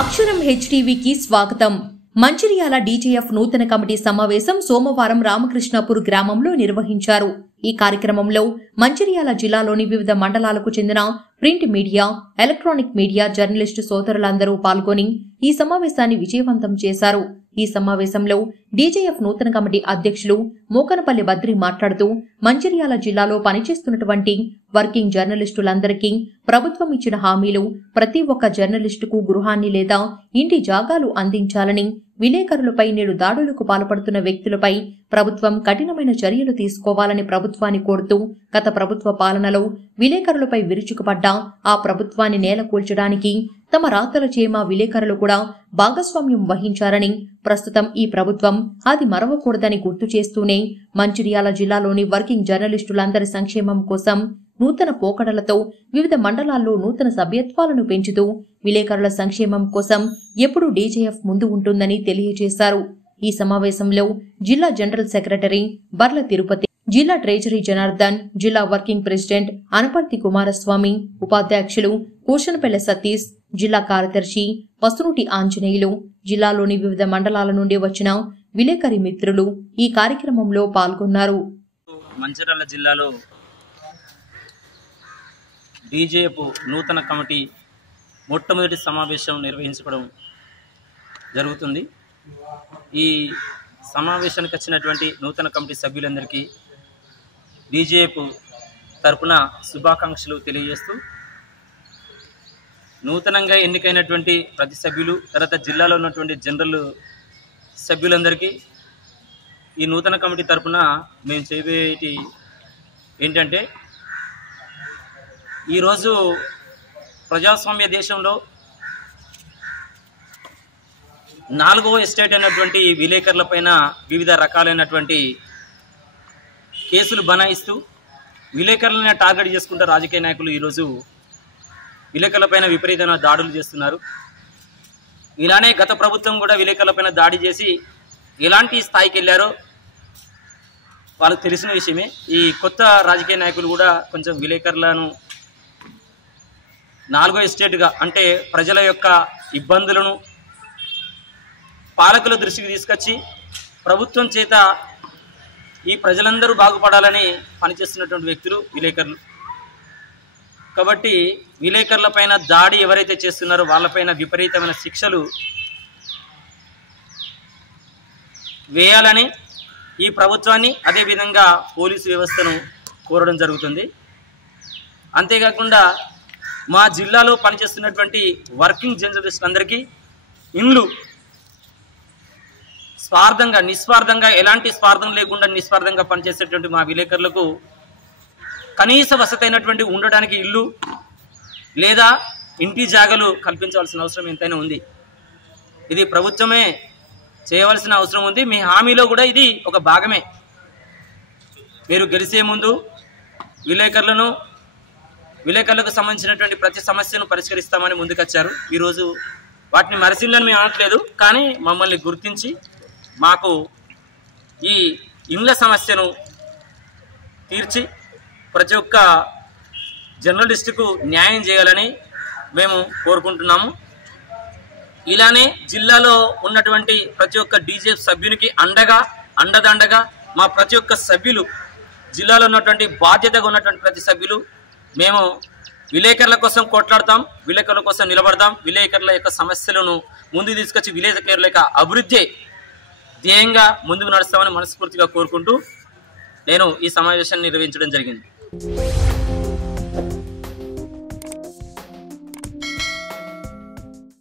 అక్షరం హెచ్టీవీకి స్వాగతం. మంచిర్యాల డీజేఎఫ్ నూతన కమిటీ సమావేశం సోమవారం రామకృష్ణాపూర్ గ్రామంలో నిర్వహించారు. ఈ కార్యక్రమంలో మంచిర్యాల జిల్లాలోని వివిధ మండలాలకు చెందిన print media, electronic media journalist సోదరులందరూ పాల్గొని ఈ సమావేశాన్ని విజయవంతం చేశారు. ఈ సమావేశంలో డీజేఎఫ్ నూతన కమిటీ అధ్యక్షులు మోకనపల్లి బద్రి మాట్లాడుతూ మంచిర్యాల జిల్లాలో పనిచేస్తున్నటువంటి వర్కింగ్ జర్నలిస్టులందరికీ ప్రభుత్వం ఇచ్చిన హామీలు ప్రతి ఒక్క జర్నలిస్టుకు గృహాన్ని లేదా ఇంటి జాగాలు అందించాలని, విలేకరులపై నేడు దాడులకు పాల్పడుతున్న వ్యక్తులపై ప్రభుత్వం కఠినమైన చర్యలు తీసుకోవాలని ప్రభుత్వాన్ని కోరుతూ గత ప్రభుత్వ పాలనలో విలేకరులపై విరుచుకుపడ్డ ఆ ప్రభుత్వాన్ని నేలకూల్చడానికి తమ రాతలచే మా విలేకరులు కూడా భాగస్వామ్యం వహించారని, ప్రస్తుతం ఈ ప్రభుత్వం అది మరవకూడదని గుర్తు చేస్తూనే మంచిర్యాల జిల్లాలోని వర్కింగ్ జర్నలిస్టులందరి సంక్షేమం కోసం నూతన పోకడలతో వివిధ మండలాల్లో నూతన సభ్యత్వాలను పెంచుతూ విలేకరుల సంక్షేమం కోసం ఎప్పుడూ డీజేఎఫ్ ముందు ఉంటుందని తెలియజేశారు. ఈ సమావేశంలో జిల్లా జనరల్ సెక్రటరీ బర్ల తిరుపతి, జిల్లా ట్రెజరీ జనార్దన్, జిల్లా వర్కింగ్ ప్రెసిడెంట్ అనపర్తి కుమారస్వామి, ఉపాధ్యక్షులు కూషనపల్లె సతీష్, జిల్లా కార్యదర్శి పసునూటి ఆంజనేయులు, జిల్లాలోని వివిధ మండలాల నుండి వచ్చిన విలేకరి మిత్రులు ఈ కార్యక్రమంలో పాల్గొన్నారు. మంచిర్యాల జిల్లాలో డీజేఎఫ్ నూతన కమిటీ మొట్టమొదటి సమావేశం నిర్వహించుకోవడం జరుగుతుంది. ఈ సమావేశానికి వచ్చినటువంటి నూతన కమిటీ సభ్యులందరికీ డీజేఎఫ్ తరపున శుభాకాంక్షలు తెలియజేస్తూ, నూతనంగా ఎన్నికైనటువంటి ప్రతి సభ్యులు, తర్వాత జిల్లాలో ఉన్నటువంటి జనరల్ సభ్యులందరికీ ఈ నూతన కమిటీ తరపున మేము చేయబోయేటి ఏంటంటే, ఈరోజు ప్రజాస్వామ్య దేశంలో 4వ ఎస్టేట్ అయినటువంటి విలేకరుల పైన వివిధ రకాలైనటువంటి కేసులు బనాయిస్తూ విలేకరులనే టార్గెట్ చేసుకుంటూ రాజకీయ నాయకులు ఈరోజు విలేకరులపైన విపరీతమైన దాడులు చేస్తున్నారు. ఇలానే గత ప్రభుత్వం కూడా విలేకరులపైన దాడి చేసి ఎలాంటి స్థాయికి వెళ్ళారో వాళ్ళకు తెలిసిన విషయమే. ఈ కొత్త రాజకీయ నాయకులు కూడా కొంచెం విలేకరులను 4వ ఎస్టేట్గా, అంటే ప్రజల యొక్క ఇబ్బందులను పాలకుల దృష్టికి తీసుకొచ్చి ప్రభుత్వం చేత ఈ ప్రజలందరూ బాగుపడాలని పనిచేస్తున్నటువంటి వ్యక్తులు విలేకరులు. కాబట్టి విలేకరుల పైన దాడి ఎవరైతే చేస్తున్నారో వాళ్ళపైన విపరీతమైన శిక్షలు వేయాలని ఈ ప్రభుత్వాన్ని, అదేవిధంగా పోలీసు వ్యవస్థను కోరడం జరుగుతుంది. అంతేకాకుండా మా జిల్లాలో పనిచేస్తున్నటువంటి వర్కింగ్ జర్నలిస్టులందరికీ ఇండ్లు నిస్వార్థంగా ఎలాంటి స్వార్థం లేకుండా నిస్వార్థంగా పనిచేసేటువంటి మా విలేకరులకు కనీస వసతైనటువంటి ఉండడానికి ఇల్లు లేదా ఇంటి జాగాలు కల్పించవలసిన అవసరం ఎంతైనా ఉంది. ఇది ప్రభుత్వమే చేయవలసిన అవసరం ఉంది. మీ హామీలో కూడా ఇది ఒక భాగమే. మీరు గెలిచే ముందు విలేకరులకు సంబంధించినటువంటి ప్రతి సమస్యను పరిష్కరిస్తామని ముందుకొచ్చారు. ఈరోజు వాటిని మరసిల్లని మేము అనట్లేదు, కానీ మమ్మల్ని గుర్తించి మాకు ఈ ఇండ్ల సమస్యను తీర్చి ప్రతి ఒక్క జర్నలిస్టుకు న్యాయం చేయాలని మేము కోరుకుంటున్నాము. ఇలానే జిల్లాలో ఉన్నటువంటి ప్రతి ఒక్క డీజేఎఫ్ సభ్యునికి అండదండగా మా ప్రతి ఒక్క సభ్యులు, జిల్లాలో ఉన్నటువంటి బాధ్యతగా ఉన్నటువంటి ప్రతి సభ్యులు మేము విలేకరుల కోసం కొట్లాడతాం, విలేకరుల కోసం నిలబడతాం. విలేకరుల యొక్క సమస్యలను ముందుకు తీసుకొచ్చి విలేకరుల యొక్క అభివృద్ధి ధ్యేయంగా ముందుకు నడుస్తామని మనస్ఫూర్తిగా కోరుకుంటూ నేను ఈ సమావేశాన్ని నిర్వహించడం జరిగింది.